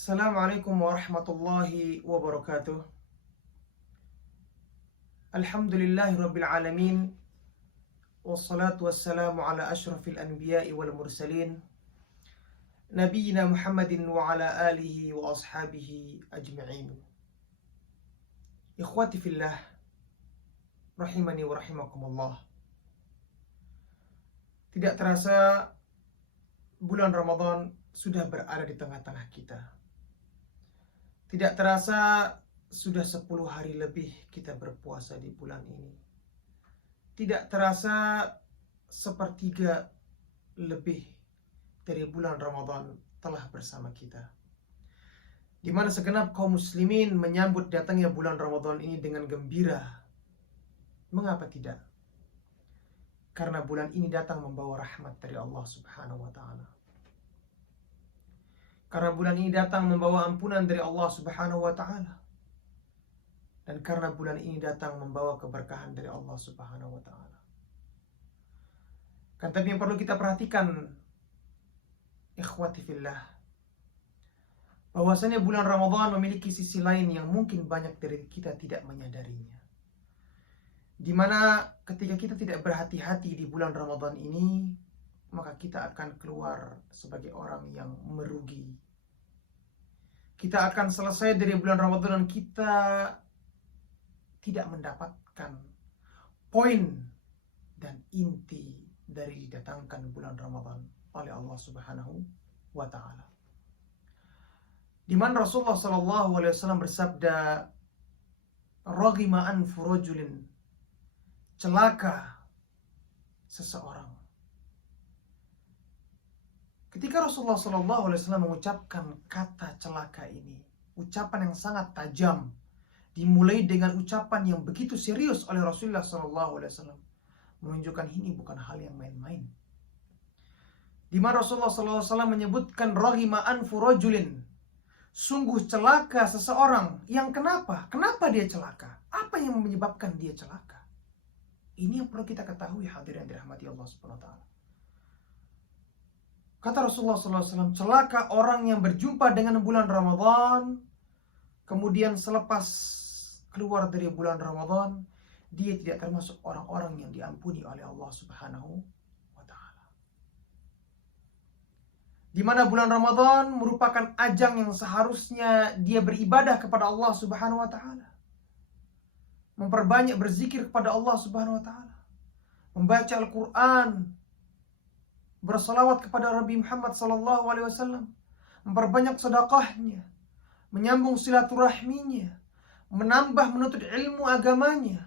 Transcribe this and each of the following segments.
Assalamualaikum warahmatullahi wabarakatuh. Alhamdulillahi rabbil alamin. Wassalatu wassalamu ala ashrafil anbiya'i wal mursalin, Nabiyyina Muhammadin wa ala alihi wa ashabihi ajma'in. Ikhwati fillah, rahimani wa rahimakumullah. Tidak terasa bulan Ramadan sudah berada di tengah-tengah kita. Tidak terasa sudah 10 hari lebih kita berpuasa di bulan ini. Tidak terasa sepertiga lebih dari bulan Ramadan telah bersama kita, di mana segenap kaum muslimin menyambut datangnya bulan Ramadan ini dengan gembira. Mengapa tidak? Karena bulan ini datang membawa rahmat dari Allah Subhanahu wa ta'ala. Karena bulan ini datang membawa ampunan dari Allah Subhanahu wa ta'ala. Dan karena bulan ini datang membawa keberkahan dari Allah Subhanahu wa ta'ala. Kan tapi yang perlu kita perhatikan, ikhwati fillah, bahwasanya bulan Ramadan memiliki sisi lain yang mungkin banyak dari kita tidak menyadarinya. Di mana ketika kita tidak berhati-hati di bulan Ramadan ini, maka kita akan keluar sebagai orang yang merugi. Kita akan selesai dari bulan Ramadan dan kita tidak mendapatkan poin dan inti dari didatangkan bulan Ramadan oleh Allah Subhanahu wa ta'ala. Di mana Rasulullah SAW bersabda, "Raghima anfu rajulin," celaka seseorang. Ketika Rasulullah SAW mengucapkan kata celaka ini, ucapan yang sangat tajam, dimulai dengan ucapan yang begitu serius oleh Rasulullah SAW, menunjukkan ini bukan hal yang main-main. Di mana Rasulullah SAW menyebutkan raghima anfu rajulin, sungguh celaka seseorang. Yang kenapa? Kenapa dia celaka? Apa yang menyebabkan dia celaka? Ini yang perlu kita ketahui, hadirin dirahmati Allah Subhanahu wa ta'ala. Kata Rasulullah SAW, celaka orang yang berjumpa dengan bulan Ramadan, kemudian selepas keluar dari bulan Ramadan, dia tidak termasuk orang-orang yang diampuni oleh Allah Subhanahu wa ta'ala. Di mana bulan Ramadan merupakan ajang yang seharusnya dia beribadah kepada Allah Subhanahu wa ta'ala, memperbanyak berzikir kepada Allah Subhanahu wa ta'ala, membaca Al-Quran, bersalawat kepada Nabi Muhammad SAW, memperbanyak sedekahnya, menyambung silaturahminya, menambah menuntut ilmu agamanya.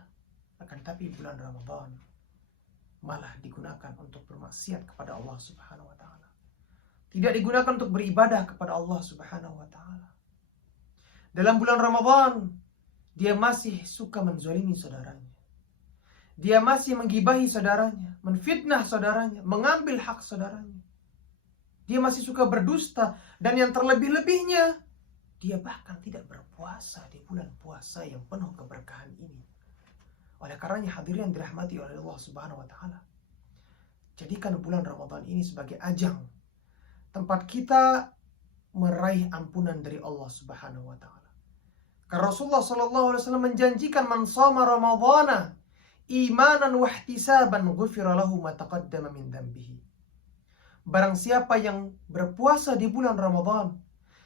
Akan tetapi bulan Ramadan malah digunakan untuk bermaksiat kepada Allah Subhanahu wa ta'ala. Tidak digunakan untuk beribadah kepada Allah Subhanahu wa ta'ala. Dalam bulan Ramadan, dia masih suka menzalimi saudaranya. Dia masih menggibahi saudaranya, menfitnah saudaranya, mengambil hak saudaranya. Dia masih suka berdusta, dan yang terlebih-lebihnya, dia bahkan tidak berpuasa di bulan puasa yang penuh keberkahan ini. Oleh karenanya, hadirin yang dirahmati oleh Allah Subhanahu wa ta'ala, jadikan bulan Ramadan ini sebagai ajang tempat kita meraih ampunan dari Allah Subhanahu wa ta'ala. Karena Rasulullah SAW menjanjikan, "Man shoma Ramadhana imanan wa ihtisaban ghufira lahu ma taqaddama min dhanbihi." Barang siapa yang berpuasa di bulan Ramadan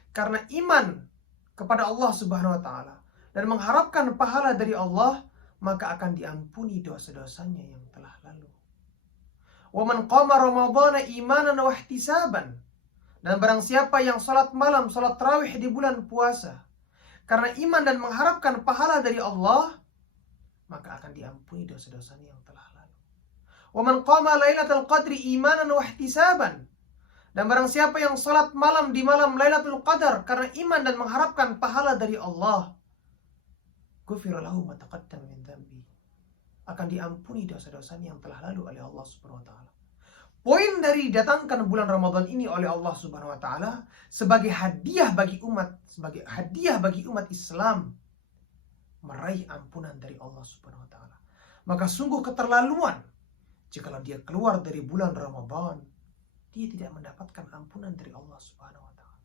karena iman kepada Allah Subhanahu wa ta'ala dan mengharapkan pahala dari Allah, maka akan diampuni dosa-dosanya yang telah lalu. Wa man qama ramadhana imanan wa ihtisaban, dan barang siapa yang salat malam, salat tarawih di bulan puasa karena iman dan mengharapkan pahala dari Allah, maka akan diampuni dosa-dosanya yang telah lalu. Wa man qama lailatul qadri imanan wa ihtisaban, dan barang siapa yang salat malam di malam Lailatul Qadar karena iman dan mengharapkan pahala dari Allah, ghufira lahu ma taqaddama min dhanbi, akan diampuni dosa-dosanya yang telah lalu oleh Allah Subhanahu wa ta'ala. Poin dari datangkan bulan Ramadan ini oleh Allah Subhanahu wa ta'ala sebagai hadiah bagi umat Islam meraih ampunan dari Allah Subhanahu wa ta'ala. Maka sungguh keterlaluan jikalau dia keluar dari bulan Ramadan, dia tidak mendapatkan ampunan dari Allah Subhanahu wa ta'ala.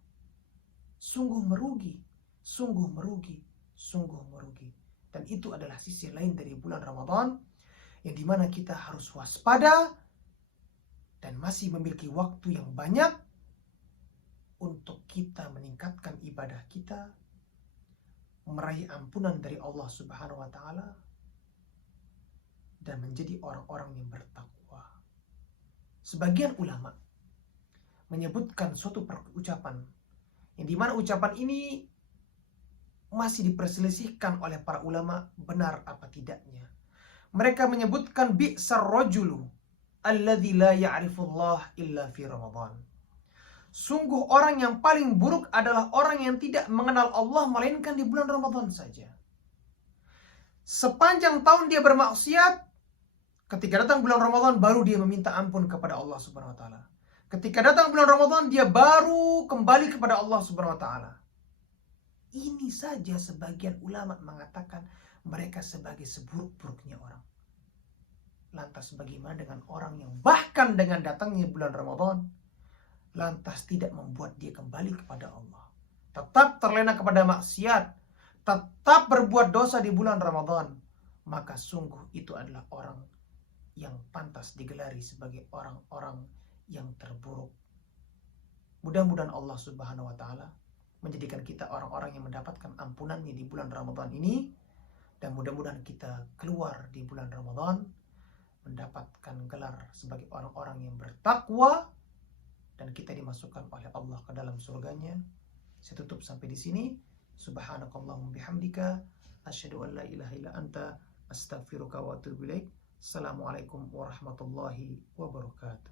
sungguh merugi, sungguh merugi, sungguh merugi. Dan itu adalah sisi lain dari bulan Ramadan, yang dimana kita harus waspada dan masih memiliki waktu yang banyak untuk kita meningkatkan ibadah kita, meraih ampunan dari Allah Subhanahu wa Ta'ala, dan menjadi orang-orang yang bertakwa. Sebagian ulama menyebutkan suatu ucapan yang dimana ucapan ini masih diperselisihkan oleh para ulama benar apa tidaknya. Mereka menyebutkan bi'sar rajulu alladzi la ya'rifullah illa fi Ramadan. Sungguh orang yang paling buruk adalah orang yang tidak mengenal Allah melainkan di bulan Ramadan saja. Sepanjang tahun dia bermaksiat, ketika datang bulan Ramadan baru dia meminta ampun kepada Allah Subhanahu wa Ta'ala. Ketika datang bulan Ramadan dia baru kembali kepada Allah Subhanahu wa Ta'ala. Ini saja sebagian ulama mengatakan mereka sebagai seburuk-buruknya orang. Lantas bagaimana dengan orang yang bahkan dengan datangnya bulan Ramadan lantas tidak membuat dia kembali kepada Allah, tetap terlena kepada maksiat, tetap berbuat dosa di bulan Ramadan, maka sungguh itu adalah orang yang pantas digelari sebagai orang-orang yang terburuk. Mudah-mudahan Allah Subhanahu wa Ta'ala menjadikan kita orang-orang yang mendapatkan ampunannya di bulan Ramadan ini, dan mudah-mudahan kita keluar di bulan Ramadan mendapatkan gelar sebagai orang-orang yang bertakwa, dan kita dimasukkan oleh Allah ke dalam surganya. Saya tutup sampai di sini. Subhanakallahumma bihamdika asyhadu an la ilaha illa anta astaghfiruka wa atubu ilaik. Assalamualaikum warahmatullahi wabarakatuh.